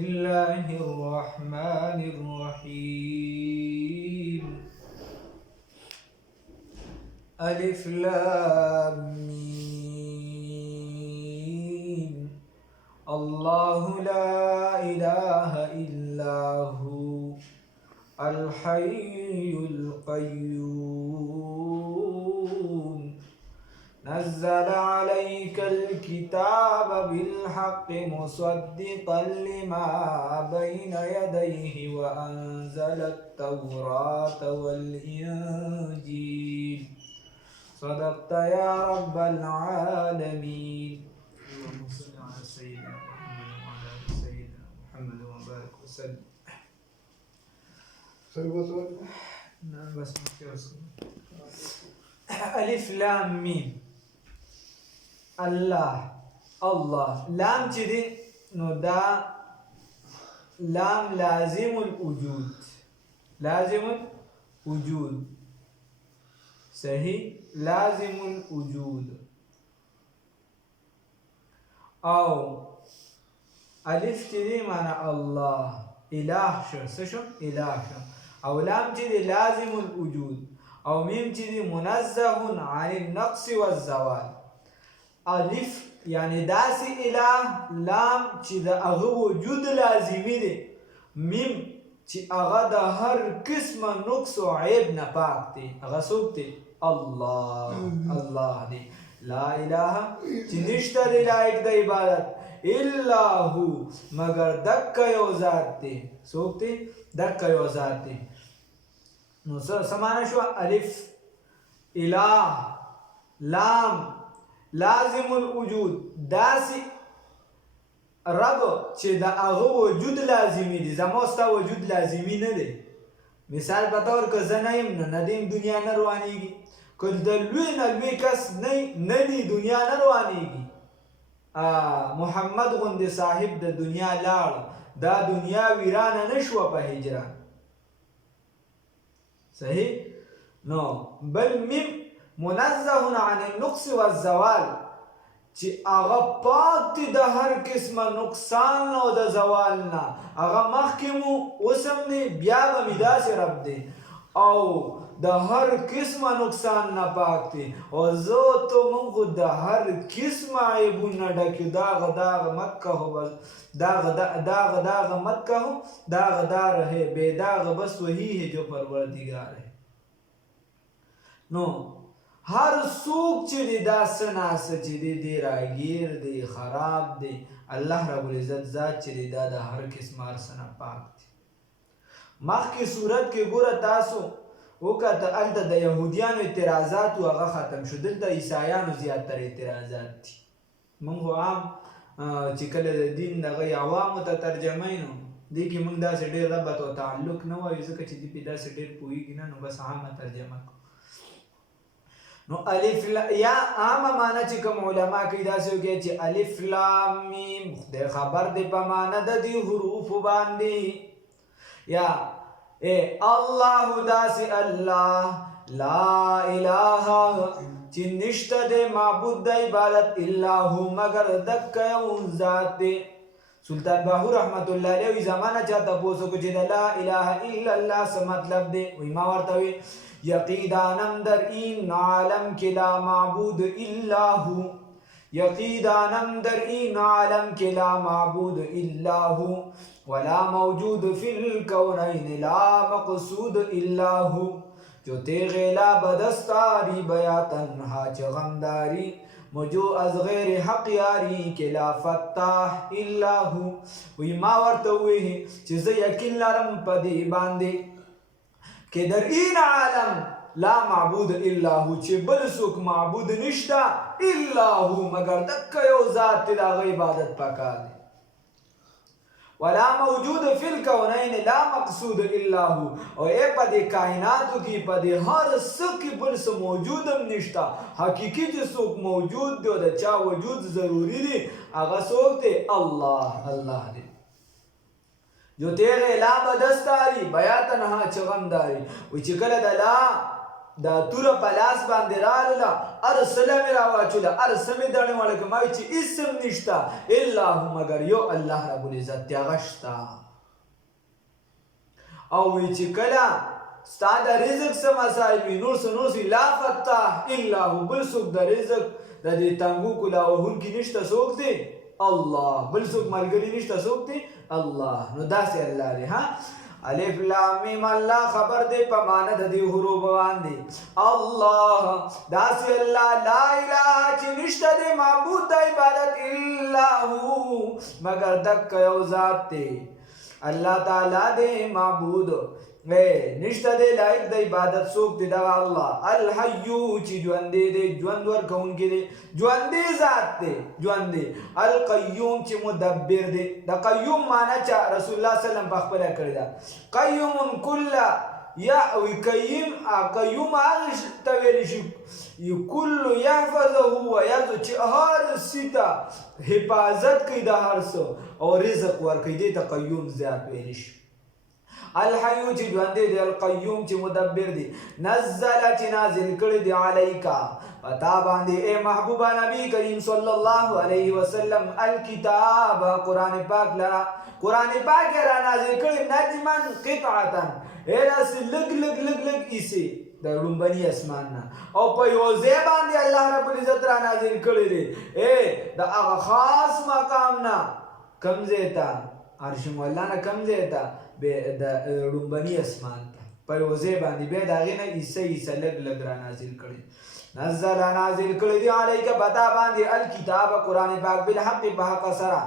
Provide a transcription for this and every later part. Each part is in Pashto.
الله الرحمن الرحيم ألف لام ميم الله لا إله إلا هو الحي القيوم نزل عليك الكتاب بالحق مصدقا لما بين يديه وأنزل التوراة والإنجيل صدقت يا رب العالمين. اللهم صل على سيدنا محمد وعلى آل سيدنا محمد وبارك وسلم. بس ألف لام ميم الله الله لام چې دی نو دا لام لازم الوجود لازم الوجود صحیح لازم الوجود او الف چې دی معنی الله اله شو اله شو او لام چې دی لازم الوجود او میم چې دی منزه عن النقص والزوال. الف یعنی داسې اله لام چې د هغه وجود لازمي دی میم چې هغه د هر قسمه نقص او عیب نه پاک دی هغه څوک دی الله الله دی لا اله چې نشته دی لایق د عبادت الا هو مگر دک یو ذات دی څوک دی دک یو ذات دی. نو سمانه شو الف اله لام لازم الوجود داسې رب چې د هغه وجود لازمي دی زما ستا وجود لازمي نه دی. مثال په طور که زه نه یم نو ندیم دنیا نه روانېږي که د لوی نه لوی کس نه دی دنیا نه روانېږي. محمد غوندې صاحب د دنیا لاړ دا دنیا ویرانه نه شوه په هجران صحیح. نو بل میم منزه عن النقص والزوال چې هغه پاک دی د هر قسمه نقصان او د زوال نه هغه مخکې مو اوس هم دی بیا به مې داسې رب دی او د هر قسمه نقصان نه پاک دی او زه تو موږ خو د هر قسمه عیبونه ډک یو داغ داغ مت کهو بس داغ داغ داغ مت کهو داغ دار ہے بے داغ بس وہی ہے جو پروردگار ہے. نو هر څوک چې دی دا څه ناسه چې دی راګیر دی خراب دی الله رب العزت ذات چې دی دا د هر قسم هر څه نه پاک دی. مخکې صورت کې ګوره تاسو وکته هلته د یهودیانو اعتراضات هغه ختم شو دلته عیسایانو زیاتره اعتراضات دي. موږ خو عام چې کله د دین دغه عوامو ته ترجمه نو دې کې موږ داسې ډېر ربط او تعلق نه وایو ځکه چې دې پې داسې ډېر پوهېږي نه نو بس عامه ترجمه کوو. نو الف یا عامه معنی چې کوم علما کوي داسې وکړي چې الف لام میم خدای خبر دی په معنی د دې حروفو باندې یا الله داسې الله لا اله چې نشته دی معبود د عبادت الا هو مگر دک یو ذات دی. سلطان باهو رحمت الله علیه وی زمانه چاته پوسو کو چې لا اله الا الله څه مطلب دی وی ما ورته وی یقیدانم در این عالم که لا معبود الا هو یقیدانم در این عالم که لا معبود الا هو ولا موجود فی الکونین لا مقصود الا هو جو تیغ لا بدستاری بیا تنها چه غمداری مجو از غیر حق یاری که لا فتاح الا هو. وی ما ورته وی چې زه یقین لرم په دې باندې که در این عالم لا معبود الا هو چې بل څوک معبود نشته الا هو مگر دک یو ذات دی د هغه عبادت پکار دی. ولا موجود فی الکونین لا مقصود الا هو او په دې کائناتو کې په دې هر څه کې بل څه موجود هم نشته حقیقي چې څوک موجود دی او د چا وجود ضروري دی هغه څوک دی الله الله دی. جو تیغ لا بدستاری بیا تنها چغمداری وی چې کله د لا دا توره په لاس باندې راغله هر څه مې راواچوله هر څه مې دڼې وړې کړه ما وایي چې هېڅ هم نشته الا هو مګر یو الله رب العزت دی هغه شته او وی چې کله ستا د رزق څه مسایل وي نور څه لا فتاح الا هو بل څوک د رزق د دې تنګو کلا وهونکي نشته څوک دی الله بل څوک ملګری نشته څوک دی الله نو داسې الله دی ها الف لام میم الله خبر دی په معنا د دې حروف باندې الله داسې الله لا اله چې نشته دی معبود د عبادت الا هو مگر دک یو ذات دی الله تعالی دی معبود نشته دی لایق د عبادت څوک دی دغه الله الحیو چې ژوندی دی ژوند ورکوونکی دی ژوندی ذات دی ژوندی القیوم چې مدبر دی د قیوم معنی چې رسول الله صلی الله علیه وسلم په خپله کړې ده قیوم کله یأوي قیوم هغه ته ویلی شي کل یحفظه ویرزو چې هر څه ته حفاظت کوي د هر څه او رزق ورکوي دې ته قیوم ذات ویلی شي الحیو چې ژوندی دی القیوم چې مدبر دی نزل چې نازل کړی دی علیکا پتا باندې اے محبوبه نبی کریم صلی الله علیه وسلم الکتاب قرآن پاک لرا قرآن پاک را نازل کړی نجمن قطعتا ایرس لگ ایسی د لومبني اسمان نه او په یو ځای باندې الله رب العزت را نازل کړی دی د هغه خاص مقام نه کوم ځای ته عرش مولا نه کوم ځای ته د لومبني اسمان ته په یو ځای باندې بیا د هغې نه عیسی لږ را نازل کړی نزل نازل کړی دی علیکه پتا باندې الکتاب قرآن پاک بالحق په حق سره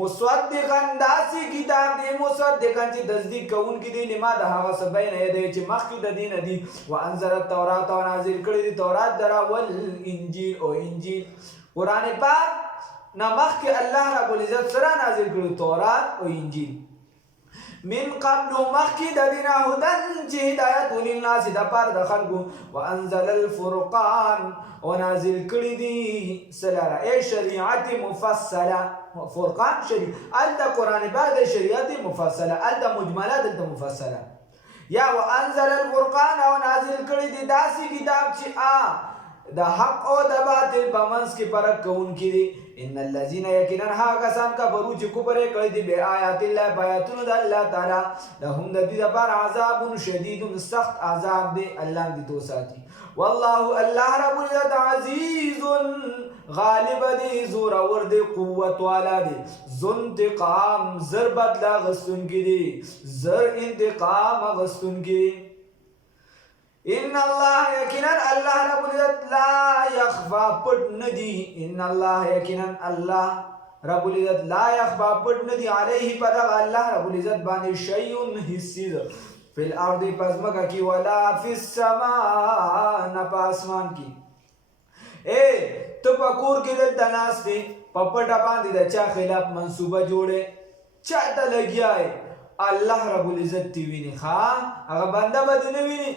مصدقا داسې کتاب دی مصدقا چې تصدیق کوونکی دی لما د هغه څه بین یدیه چې مخکې د دې نه دي وانزل التورات او نازل کړی دی تورات درا والانجیل او انجیل قرآن پاک نه مخکې الله رب العزت سره نازل کړی تورات او انجیل من قبل مخی ددینا هدن چه هدایت للناس دا پار دا خلقو وانزل الفرقان ونازل کردی دی سلارا اے شریعت مفصلة فرقان شریع التا قرآن پاک دا شریعت مفصلة التا مجملة دلتا مفصلة یا وانزل الفرقان ونازل کردی داسی کتاب چه دا حق او دا باطل بمنس کی پرک کون کی دی ان الذين يكنن ها کسان کفروا چې کفر کړی دی بے آیات الله بیاتون د الله تعالی لهم د دې لپاره عذاب شدید سخت عذاب دی الله دې تو ساتي والله الله رب العزت عزیز غالب دی زور اور دی قوت والا دی ذو انتقام زر بدلا غستون کی دی زر انتقام غستون کی ان الله یقینا الله رب العزت لا يخفى پټ ندی ان الله یقینا الله رب العزت لا يخفى پټ ندی علیه پر الله رب العزت باندې شیء حسیز فی الارض پزمکا کی ولا فی السماء نه پاسمان کی تو پکور کې دلته ناس دی پپټا باندې د چا خلاف منصوبه جوړه چاته لګیای الله رب العزت دی ویني ها هغه بنده بد نه ویني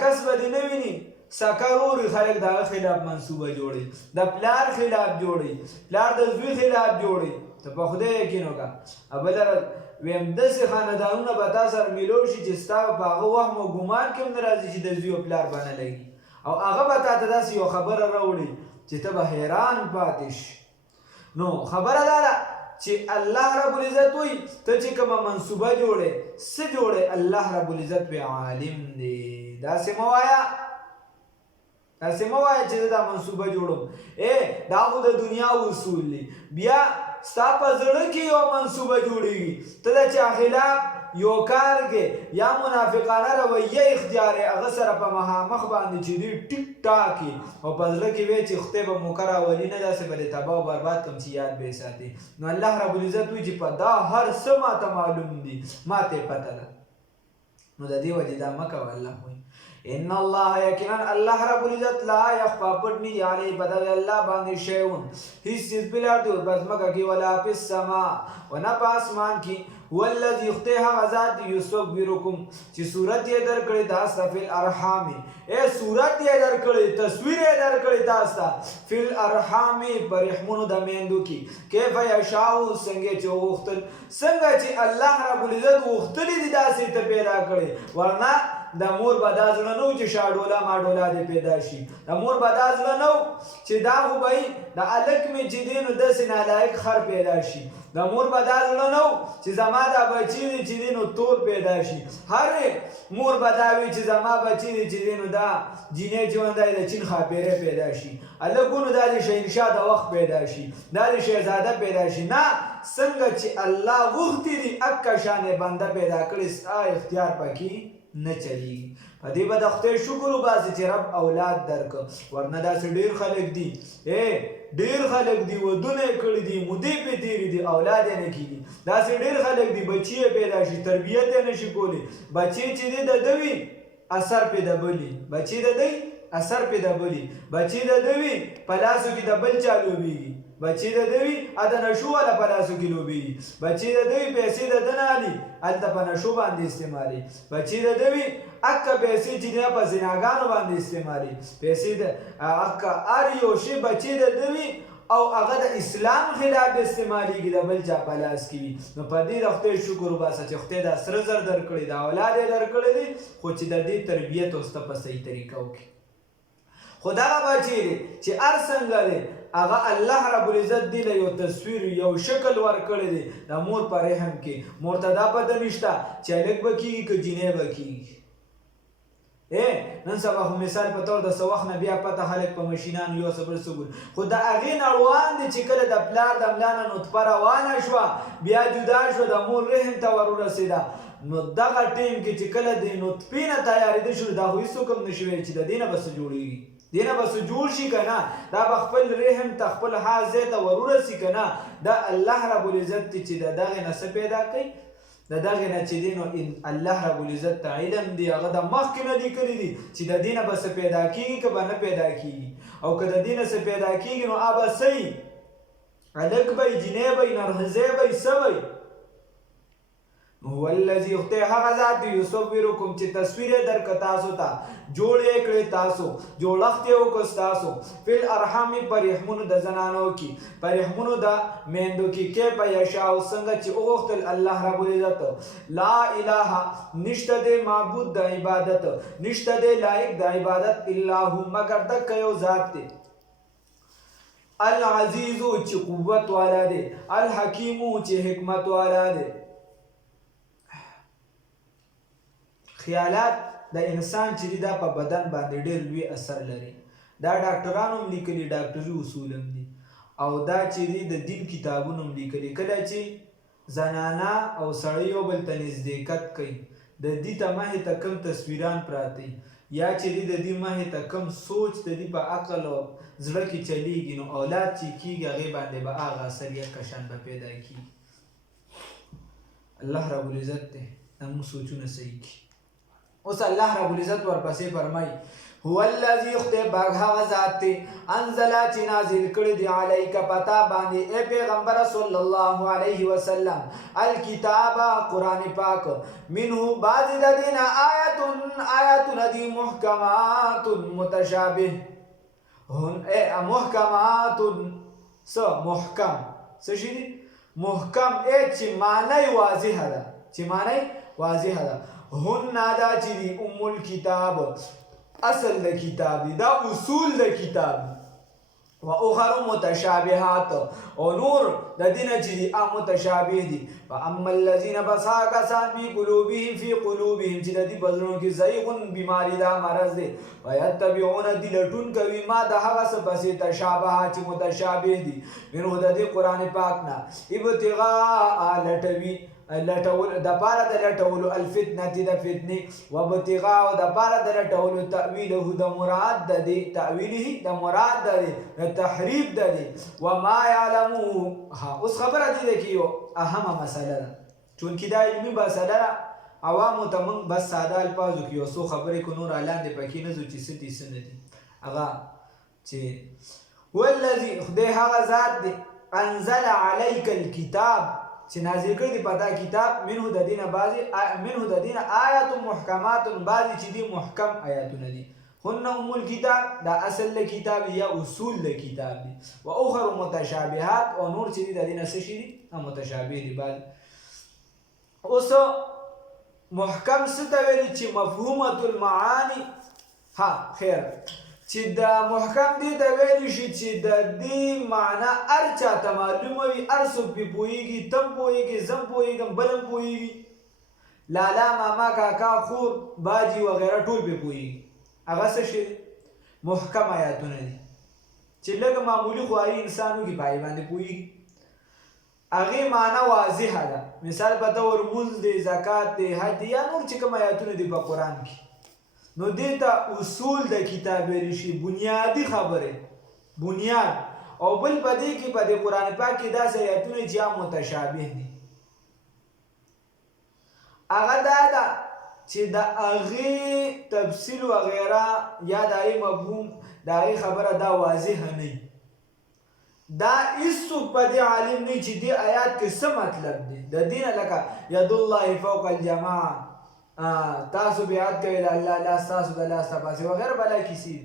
کس به دی نه ویني سکروري خلک د هغه خلاف منصوبه جوړي د پلار خلاف جوړي پلار د زوی خلاف جوړي ته په خدای یقین وکړه بله ویم داسې خاندانونه به تا سره میلو شي چې ستا په هغه وهم او ګمان کې هم نه راځي چې د زوی او پلار به نه لګي او هغه به تا ته داسې یو خبره راوړي چې ته به حیران پاتې شي نو خبره دا ده چې الله رب العزت وي ته چې کومه منصوبه جوړې څه جوړې الله رب العزت به عالم دی داسې مه وایه چې دا منصوبه جوړم دا خو د دنیا اصول دي بیا ستا په زړه کې یو منصوبه جوړېږي ته د چا خلاف یو کار کې یا منافقانه رویه اختیار هغه سره په مخ باندې چې دوی ټیک ټاکي او په زړه کې وایي چې خدای به موکر اولي نه داسې به د تباه او برباد کړم چې یاد به یې ساتي نو الله رب العزت وایي چې په دا هر څه ماته معلوم دي ماته یې پته ده نو د دې وجې دا مه کوه الله وایي ان الله یقینا الله رب العزت لا يخفى پټ نه دی علی بدل الله باندې شیون هیڅ چیز بلا دی بس مګه کی ولا فی السماء ونا پاسمان کی هو الذی اختها غزاد یصورکم چې صورت یې درکړی دا سفل ارحام صورت یې درکړی تصویر یې درکړی تاسو فل ارحام برحمونو د میندو کی کیف یشاء څنګه چې وختل څنګه چې الله رب العزت وختلی دی داسې ته پیدا کړی ورنه د مور به دا زړه نه و چې شاډوله ماډوله دې پیدا شي د مور به دا زړه نه و چې دا خو به د هلک مې چې دی نو داسې نالایق خر پیدا شي د مور به دا زړه نه و چې زما دا بچی دی چې دی نو تور پیدا شي هرې مور به دا وي چې زما بچی دی چې دی نو دا جینۍ چې ونده د چین خاپیری پیدا شي هلکونو دا د شهنشاه د وخت پیدا شي دا د شهزاده پیدا شي نه څنګه چې الله غوښتي دي اکه شانې بنده پیدا کړي ستا اختیار پکې نه چلیږي په دې به د خدای شکر وباسي چې رب اولاد درکړه ورنه داسې ډېر خلک دي ډېر خلک دي ودونه یې کړي دي مودې پې تېرې دي اولاد یې نه کېږي داسې ډېر خلک دي بچي یې پیدا شي تربیت یې نه شي کولی بچی چې دی د ده وي اثر پې د بلي بچی د دی اثر پې د بلي بچی د ده وي په لاسو کې د بل چا لوبېږي بچی د ده وي د نشو والا په لاسو کې لوبېږي بچی د ده وي پیسې د ده نه الي هلته په نشو باندې استعمالي بچی د ده وي اکه پیسې چې دی په زناګانو باندې استعمالي پیسې د اکه هر یو شی بچی د ده وي او هغه د اسلام خلاف استعمالیږي د بل چا په لاس کې وي نو په دې د خدای شکر وباسه چې خدای دا سره زر درکړي دا اولاد یې درکړی دی خو چې د دې تربیت اوسته په صحیح طریقه وکړي خو دغه بچی دی چې هر څنګه دی هغه الله رب العزت دی له یو تصویر یو شکل ورکړی دی د مور په رحم کې مور ته دا پته نشته چې هلک به کېږي که جینۍ به کېږي نن سبا خو مثال په طور د څه وخت نه بیا پته خلک په مشینانو یو څه بل څه ګوري خو د هغې نه روان دی چې کله د پلار د ملا نه نطفه روانه شوه بیا جدا شوه د مور رحم ته ور ورسېده نو دغه ټیم کې چې کله د نطفې نه تیارېده شو دا خو هېڅوک هم نشي ویلی چې د دې نه به څه جوړېږي دې نه به څه جوړ شي که نه دا به خپل رحم ته خپل حال ځای ته ور ورسي که نه دا الله رب العزت دی چې د دغې نه څه پیدا کوي د دغې نه چې دی نو الله رب العزت ته علم دی هغه د مخکې نه دی کړي دي چې د دې نه به څه پیدا کېږي که به نه پیدا کېږي او که د دې نه څه پیدا کېږي نو به څه وي هلک به وي جینۍ به وي نرښځی به وي څه به وي هو الذي خدای هغه ذات دی یصورکم چې تصویر یې درکړه تاسو ته جوړ یې کړی تاسو جوړښت یې وکړ ستاسو فی الارحام په رحمونو د زنانو کې په رحمونو د میندو کې کیف یشاء څنګه چې وغوښتل الله رب العزت لا اله نشته دی معبود د عبادت نشته دی لایق د عبادت الا هو مگر دک یو ذات دی العزیز چې قوت والا دی الحکیم چې حکمت والا دی خیالات د انسان چې دی دا په بدن باندې ډېر لوی اثر لري دا ډاکټرانو هم لیکلي ډاکټري اصول هم دي او دا چې دی د دین کتابونو هم لیکلي کله چې زنانه او سړی یو بل ته نزدېکت کوي د دې ته مخې ته کم تصویران پراته یا چې دی د دې مخې ته کم سوچ د دې په عقل او زړه کې چلیږي نو اولاد چې کېږي هغې باندې به هغه اثر یا کشان به پیدا کېږي الله رب العزت دی زموږ سوچونه صحیح کړي اوس الله رب العزت ورپسې فرمایي هو الذي خدای باغ هغه ذات دی انزل چې نازل کړی دی علیک پتا باندې ای پیغمبر صلی الله علیه وسلم الکتاب قرآن پاک منه بعض د دین آیاتون دی محکمات متشابه محکمات محکم څه شي دی محکم چې معنی واضحه ده چې معنی واضحه ده هن دا چې دی ام الکتاب اصل د کتاب دی دا اصول د کتاب و اخر متشابهات او نور د دین چې دی متشابه دي فاما الذين بساقسان فی قلوبهم چې د دې بزرونو کې زیغون بیماری دا مرض دی ويتبعون دي لټون کوي ما د هغه څه پسې تشابهات چې متشابه دي منو د دې قران پاک نه ابتغاء لټوي لټول د پاره د لټولو الفتنه د فتنې و ابتغاء د پاره د لټولو تاویله د مراد د دې تاویله د مراد د تحریف د دې و ما يعلمو اوس خبره دي کې یو اهمه مسله ده چونکې دا علمي مسله ده عوامو ته موږ بس ساده الفاظو کې یو څو خبرې کو نور اعلان دي پکې نه ځو چې ستې سن دي هغه چې هو الذي خدای هغه ذات دی انزل عليك الكتاب چې نازل کړی دی په دا کتاب منه د دینه آیات محکمات بعضې چې دي محکم آیاتونه دي هن ام الکتاب دا اصل د کتاب یا اصول د کتاب دي و اخر متشابهات او نور چې دي د دینه څه شي دي متشابه دي بعض اوس محکم څه ته ویلي چې مفهومة المعانی ها خیر چې دا محکم دې ته ویلی شي چې د دې معنا هر چاته معلومه وي هر څوک پرې پوهېږي تم پوهېږي زم پوهېږم بل هم پوهېږي لالا ماما کاکا خور باجي وغیره ټول پرې پوهېږي هغه څه شي محکم آیاتونه دي چې لږ معمولي خواري انسان وکړي په هغې باندې پوهېږي هغې معنا واضحه ده مثال په طور لمونځ دی زکات دی حج دی یا نور چې کوم آیاتونه دي په قرآن کې نو دې ته اصول د کتاب ویلی شي بنیادي خبرې بنیاد او بل په دې کې په دې قرآن پاک کې داسې آیاتونه چې یا متشابه دي هغه دا ده چې د هغې تفصیل وغیره یا د هغې مفهوم د هغې خبره دا واضحه نه دا هیڅوک په دې عالم نه چې دې آیات کې څه مطلب دی د دې نه لکه ید الله فوق الجماع تاسو بیعت کوئ له الله لاس تاسو د لاس نه پاسې وغیره بلا کیسې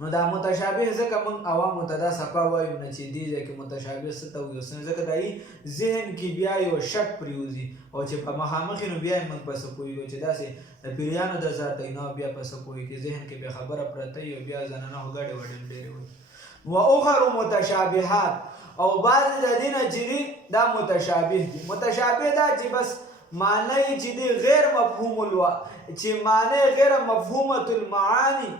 نو دا متشابه ځکه موږ عوامو ته دا صفا وایو نه چې دې ځای کې متشابه څه ته وایو ځکه د هغې ذهن کې بیا یو شک پرېوځي او چې په مخامخ یې نو بیا یې موږ په څه پوهېږو چې داسې د پیریانو د ذات دی نو بیا په څه پوهېږي ذهن کې بیا خبره پرته وي او بیا زنانهو ګډې وډې ډېرې وایي واخر متشابهات او بعض د دې نه چې دي دا متشابه دي متشابه دا چې بس معنی چې دی غیر مفهوم چې معنی غیر مفهومة المعانی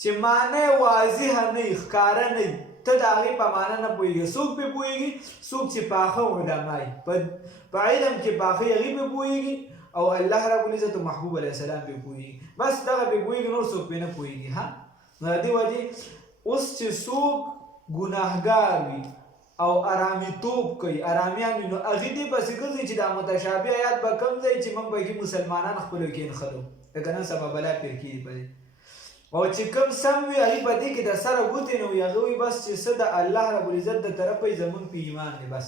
چې معنی واضحه نه ښکاره نه ته د هغې په معنی نه پوهېږي څوک پرې پوهېږي څوک چې پاخه علما وي په علم کې پاخه هغې پرې پوهېږي او الله رب العزت و محبوب علیه السلام پرې پوهېږي بس دغه پرې پوهېږي نور څوک پرې نه پوهېږي ها نو د دې وجې اوس چې څوک ګناهګار وي او ارامیتوب کوي ارامیان وي نو هغې دې پسې ګرځي چې دا متشابه آیات به کوم ځای چې موږ پکې مسلمانان خپلو کې نښلو لکه نن سبا بلا پیر کېږي په دې او چې کوم سم وي هغې په دې کې د سره ګوتې نه وي هغه وي بس چې څه د الله رب العزت د طرفه یې زمونږ په ایمان دی بس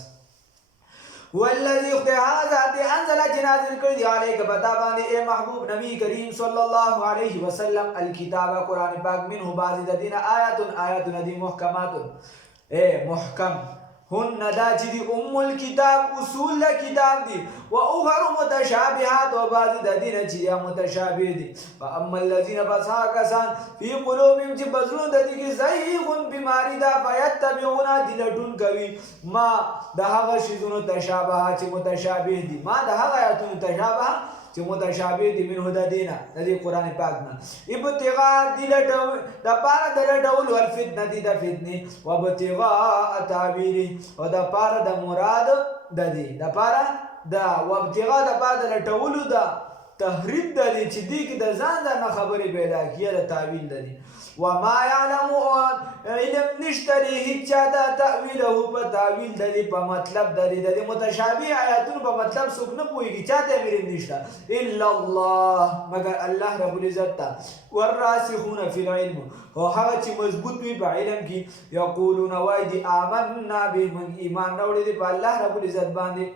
هو الذي هغه ذات انزل چې نازل کړي دی علیک په تا باندې ای محبوب نبی کریم صلی الله علیه وسلم الکتاب قرآن پاک منه بعضې د دې نه آیاتونه دي محکمات اے محکم هن دا چې دی الکتاب اصول د کتاب دي و اخر متشابهات او بعضې د دې نه چې یا متشابه دي فاما الذین بس هغه کسان فی قلوبهم چې په زړونو د دې کې زیغ بیماري ده فیتبعون دي لټون کوي ما د هغه شیزونو تشابه چې متشابه دي ما د هغه آیاتونو تشابه چې متشابه دي منه د دې نه د دې قرآن پاک نه ابتغاء دي لټول د پاره د لټول والفتنه دي د فتنې وابتغاء تعبیره او د پاره د مراد د دې د پاره د وابتغاء د پاره د لټولو د تحریف د دې چې دې کې د ځان نه خبرې پیدا کیه د تعویل د دې وما يعلم علم نشته دی هیڅ چا د تأویله په تعویل د دې په مطلب د دې متشابه آیاتونو په مطلب څوک نه پوهېږي چا ته علم نشته الا الله مگر الله رب العزت ته والراسخون فی العلم او هغه چې مضبوط وي په علم کې یقولون وایي دي آمنا به موږ ایمان راوړی دی په الله رب العزت باندې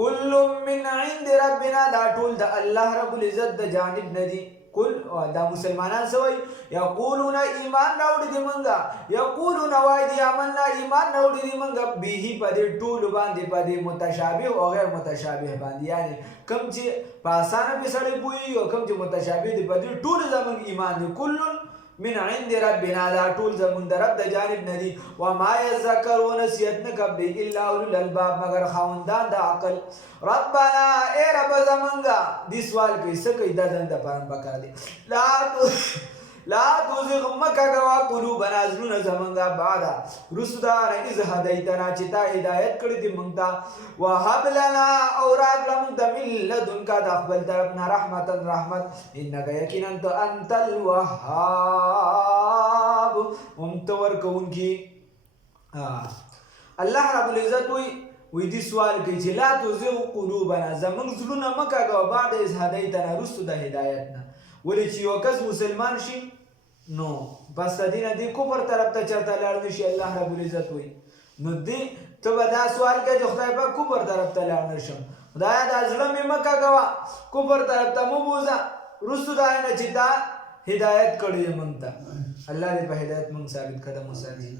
کل من عند ربنا دا ټول د الله رب العزت د جانب نه دي کل دا مسلمانان سوی یقولون ایمان راوړي دي منګه یقولون وای دي آمنا ایمان راوړي دي منګه به په دې ټول باندې په دې متشابه او غیر متشابه باندې یعنی کوم چې په اسانه به سړی پوي او کوم چې متشابه دي په دې ټول زمونږ ایمان دي کل من عند ربنا دا ټول زمونږ د رب د جانب نه دي وما یذکرون نصیحت نه کوي الا اولو الالباب مگر خاوندان د عقل ربنا اے رب زمونږه دې سوال کوي څه کوي دا ځان د پاره پکار دي لا تزغ مکه غوا قلوبنا زړونه زمونږه بعد رسدا اذ هدیتنا چې تا هدایت کړې دي مونږ ته وهب لنا او راکړه مونږ ته من لدنک د خپل طرفنا رحمت انک یقینا انت الوهاب ممتور کوونکی الله رب العزت وی دې سوال کوي چې لا تزغ قلوبنا زمونږ زړونه مکه غوا بعد اذ هدیتنا رسدا هدایت نه ولې چې یو کس مسلمان شي نو بس د دې نه د کفر طرف ته چېرته لاړ نه شي الله رب العزت وایي نو دې ته به دا سوال کوې چې خدای پاک کفر طرف ته لاړ نه شم خدایه دا زړه مې مه کږوه کفر طرف ته مه بوځه وروستو دا نه چې تا هدایت کړی دی موږ ته الله دې په هدایت موږ ثابت قدم وساتي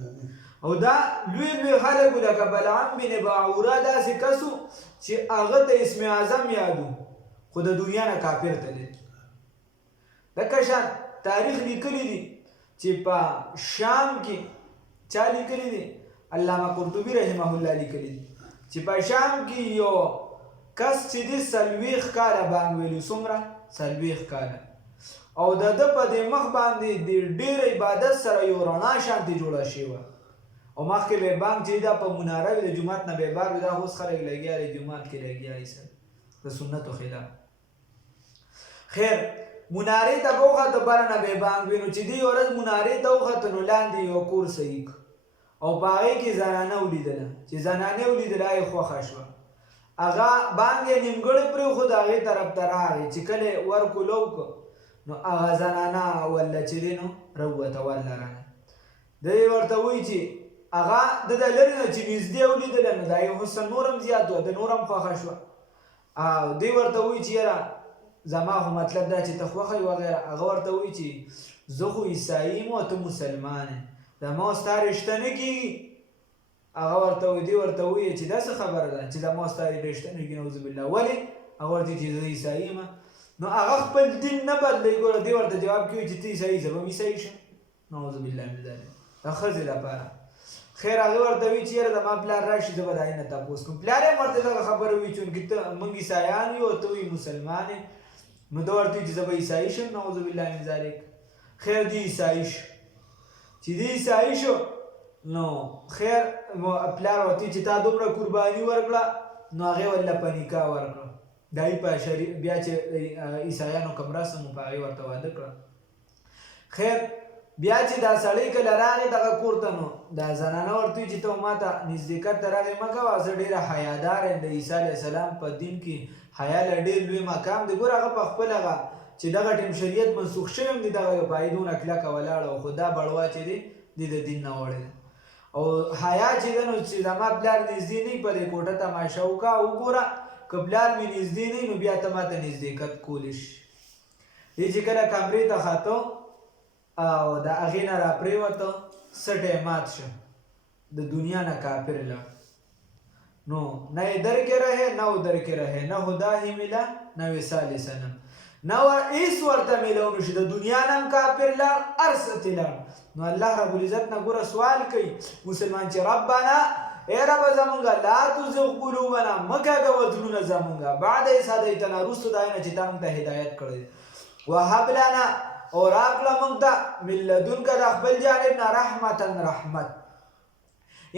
او دا لوی لوی خلک لکه بلعام بن باعوره داسې کس و چې هغه ته اسم اعظم یادو خو د دنیا نه کافر تللی. لکه شان تاریخ لیکلی دي چې په شام کې چا لیکلی دي؟ علامه قرطبي رحمه الله لیکلی دي چې په شام کې یو کس چې دی 40 کاله بانګ ویلو. څومره؟ 40 کاله. او د ده په دې مخ باندې د ډېر عبادت سره یو رڼا شانتې جوړه شوې وه او مخکې به بانګ چې دا په مناره وي د جومات نه به بار وي، دا اوس خلک لګیا دی جومات کې لګیا دي سره د سنتو خلاف. خیر منارې ته به وخته بره نه به بانګ وي، نو چې دې ورځ منارې ته وخته نو لاندې یو کور صحیح او په هغې کې زنانه ولیدله. چې زنانې ولیدله هغې خوښه شوه، هغه بانګ یې نیمګړی پرېښود، هغې طرف ته راغی چې کله یې ور کولو کړ نو هغه زنانه وله چې دی نو راووته ورله رانه. دی ورته وایي چې هغه د د لرې نه چې نږدې ولیدله نو دا یې حسن نور هم زیات و، د نور هم خوښه شوه. او دی ورته وایي چې یاره زما خو مطلب دا چې ته خوښه یې وغیره. هغه ورته وایي چې زه خو عیسایي یم او ته مسلمان یې، زما او ستا رشته نه کېږي. هغه ورته وایي دی ورته وایي چې دا څه خبره ده چې زما او ستا رشته نه کېږي؟ نعوذ بالله. ولې؟ هغه ورته چې زه عیسایي یم. نو هغه خپل دین نه بدلوي. ګوره دی ورته جواب کوي چې ته عیسایي زه به هم عیسایي شم. نعوذ بالله من ذلک. د ښځې لپاره. خیر هغه ورته وایي چې یاره زما پلار راشي زه به د هغې نه تپوس کوم. پلار یې ورته دغه خبره وایي چونکې ته موږ عیسایان یو او ته وایي مسلمان یې. نو ده ورته وایي چې زه به عیسایي شم. نعوذ بالله من ذلک. خیر دی عیسایي شو. چې دی عیسایي شو نو خیر پلار ورته وایي چې تا دومره قرباني ورکړه نو هغې ورله په نکاح ورکړه. دای په بیا چې عیسایانو کوم رسم و په هغې ورته واده کړه. خیر بیا چې دا سړی کله راغی دغه کور ته نو دا زنانه ورته وایي چې ته ما ته نزدېکت ته راغی مه کوه، زه ډېره حیادار یم. د عیسی علیه السلام په دین کې حیا له ډېر لوی مقام دی. ګوره هغه په خپل هغه چې دغه ټیم شریعت منسوخ شوی هم دی دغه په هغې دونه کلکه ولاړه او خو دا بړوا چې دی دی د دین نه وړی دی. او حیا چې ده نو چې زما پلار نږدې نه وي په دې کوټه تماشه وکړه وګوره که پلار مې نږدې نه وي نو بیا ته ماته نږدېکت کولی شي. دی چې کله کمرې ته خاته او د هغې نه راپرېوته سټی مات شه، د دنیا نه کافر لاړ. نو نه ادھر کے رہے نہ ادھر کے رہے، نہ خدا ہی ملا نہ وصال صنم، نہ هیڅ ورته میلو نشي، د دنیا نه هم کافر لاړ هر څه ترې لاړ. نو الله رب العزت نه ګوره سوال کوي مسلمان چې ربنا ای رب زمونږه لا تزغ قلوبنا مه کاږه وزرونه زمونږه بعد اذ هدیتنا وروسته د هغې نه چې تا موږ ته هدایت کړی، وهب لنا او راکړه موږ ته من لدنکه د خپل جانب نه رحمتا رحمت.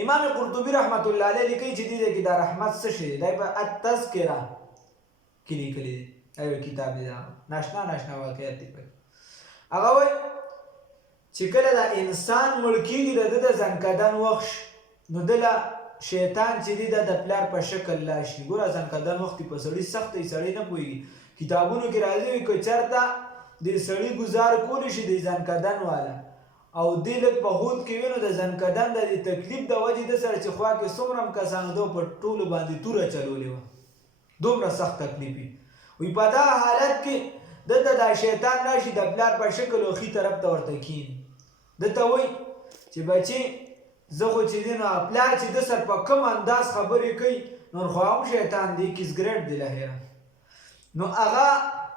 امام قرطبي رحمت الله علیه لیکي چې دې کې دا رحمت څه شی دی؟ دا په التذکره کې لیکلی دی. ایو کتاب دی دا ناشنا ناشنا واقعیت دی پکې. هغه وایي چې کله دا انسان مړ کېږي د ده د زنکدن وخت نو دله شیطان چې دی د پلار په شکل لاشي. ګوره زنکدن وخت په سړي سخت دی، سړی نه پوهېږي. کتابونو کې راځي وي که چېرته د سړي ګزار کولی شي د زنکدن والا او دې لږ په هود کې وي نو د زنکدن د تکلیف د وجې د سره چې خوا کې څومره هم کسانو ده په ټولو باندې توره چلولې وه، دومره سخت تکلیف وي. وي په دغه حالت کې دلته دا شیطان راشي د پلار په شکل او ښي طرف ته ورته کښېني، دته وایي چې بچې زه خو چې دی نو پلار چې ده سر په کوم انداز خبرې کوي نور خو هم شیطان دی کسګریټ دی لهیره. نو هغه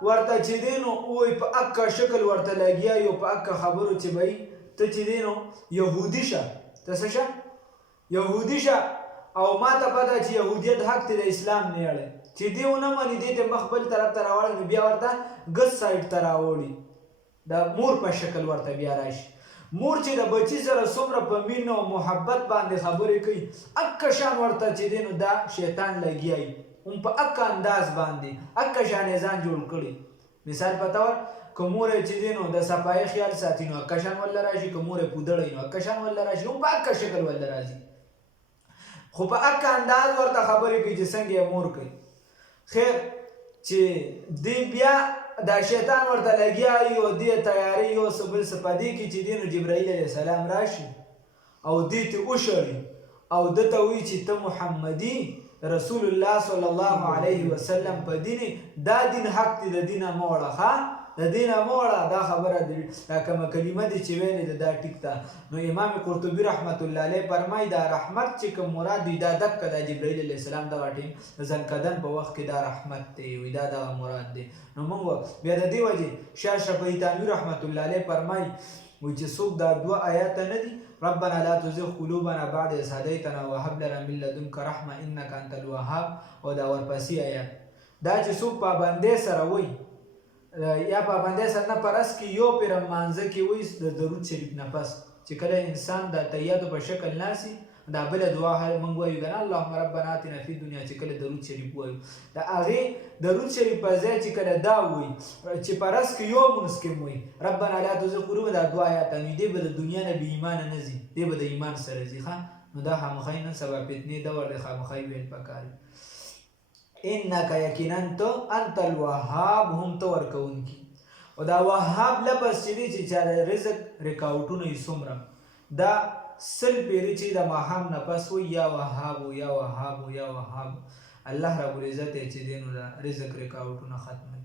ورته چې دی نو وایي په اکه شکل ورته لګیا یو په اکه خبرو چې به ته چې دی نو یهودي شه، ته څه شه؟ یهودي شه او ما ته پته چې یهودیت حق دی د اسلام نه یړی. چې دی ونه مني دی ته مخ بل طرف ته راوړی نو بیا ورته ګس سایډ ته راوړي، د مور په شکل ورته بیا راشي. مور چې د بچي سره څومره په مینه او محبت باندې خبرې کوي اکه شان ورته چې دی نو دا شیطان لګیا وي هم په اکه انداز باندې اکه شان یې ځان جوړ کړي. مثال په طور که مور یې چې دی نو د صفایي خیال ساتي نو اکه شان ورله راشي، که مور یې پودړی نو اکه شان ورله راشي، هم په اکه شکل ورله راځي خو په اکه انداز ورته خبرې کوي چې څنګه یې مور کوي. خیر چې دی بیا دا شیطان ورته لګیا وي او دې تیاری یو څه بل څه په دې کې چې دی نو جبرائیل علیه السلام راشي او دې ته وشړي او ده ته وایي چې ته محمدي رسول الله صلی الله علیه وسلم په دین دا دین حق دی د دینه مه وړه ښه د دې نه موړه دا خبره دا کومه کلمه دي چې ویلې دا ټیک ده. نو امام قرطبي رحمت الله علیه فرمایي دا رحمت چې کوم مراد دی دا دقه د جبرائیل علیه السلام دغه ټیم د ځنکدن په وخت کې دا رحمت دی وي دا دغه مراد دی. نو موږ بیا د دې وجې شاه شفیع تانوي رحمت الله علیه فرمایي وایي چې څوک دا دوه آیاته نه دي ربنا لا تزغ قلوبنا بعد إذ هديتنا وهب لنا من لدنك رحمة إنك أنت الوهاب او دا ورپسې آیات دا چې څوک پابندۍ سره وایي یا پابندۍ سره نه پرس کې یو پیر مانځه کې وایي د درود شریف نه پس چې کله انسان د تحیاتو په شکل ناسي دا بله دعا موږ وایو که نه اللهم ربنا آتنا فی الدنیا چې کله درود شریف وایو د هغې درود شریف په ځای چې کله دا وایي چې په رس کې یو مونځ کې وایي ربنا لا تزغ قلوبنا دا دوه آیاته نو دی به د دنیا نه بې ایمانه نه ځي دی به د ایمان سره ځي ښه. نو دا خامخای نن سبا فتنې دور دی خامخای ویل پکار انک یقینا ته انت الوهاب هم ته ورکوونکي او دا وهاب لفظ چې دی چې چا د رزق رکاوټونه یې څومره دا سل پیری چې د ماښام نه پس وي یا وهاب یا وهاب یا وهاب الله رب العزت یې چې دی نو د رزق رکاوټونه ختموي.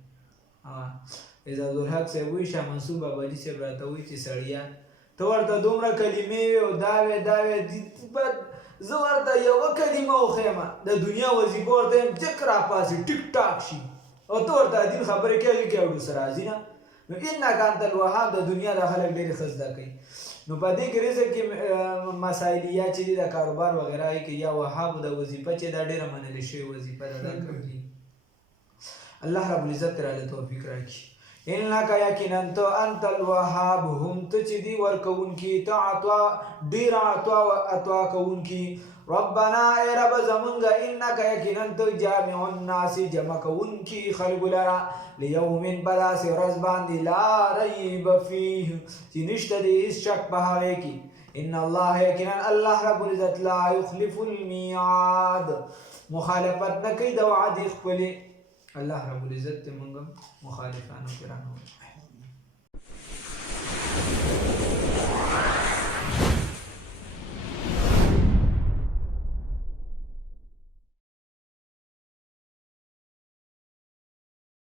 اعزاز الحق صاحب وایي شاه منصور باباجي صاحب راته وایي چې سړیه ته ورته دومره کلمې وې او دا وې زه ورته یوه کلمه وښیم د دنیا وظیفه ورته یم ټک راپاسي ټیک ټاک شي او ته ورته دین خبرې کوې کې اورو سره راځي نه. نو انک انت الوهاب د دنیا د خلک ډېرې ښه زده کوي. نو په دې کې رزق کې مسایلیات چې دي د کاروبار وغیره کې یا وهاب د وظیفه چې دا ډېره منلې شوې وظیفه ده دا کوي. الله رب العزت راله توفیق راکړي. انک یقینا ته انت الوهاب هم ته چې دی ورکوونکي ته عطا ډېر عطا کوونکي ربنا ای رب زمونږ انک یقینا ته جامع الناس جمع کوونکي خلکو لره لیوم په داسې ورځ باندې لا ریب فیه چې نشته دی هېڅ شک په هغې کې ان الله یقینا الله رب العزت لا یخلف المیعاد مخالفت نه کوي د وعدې خپلې. الله رب العزت ته موږ مخالفانو کې رانه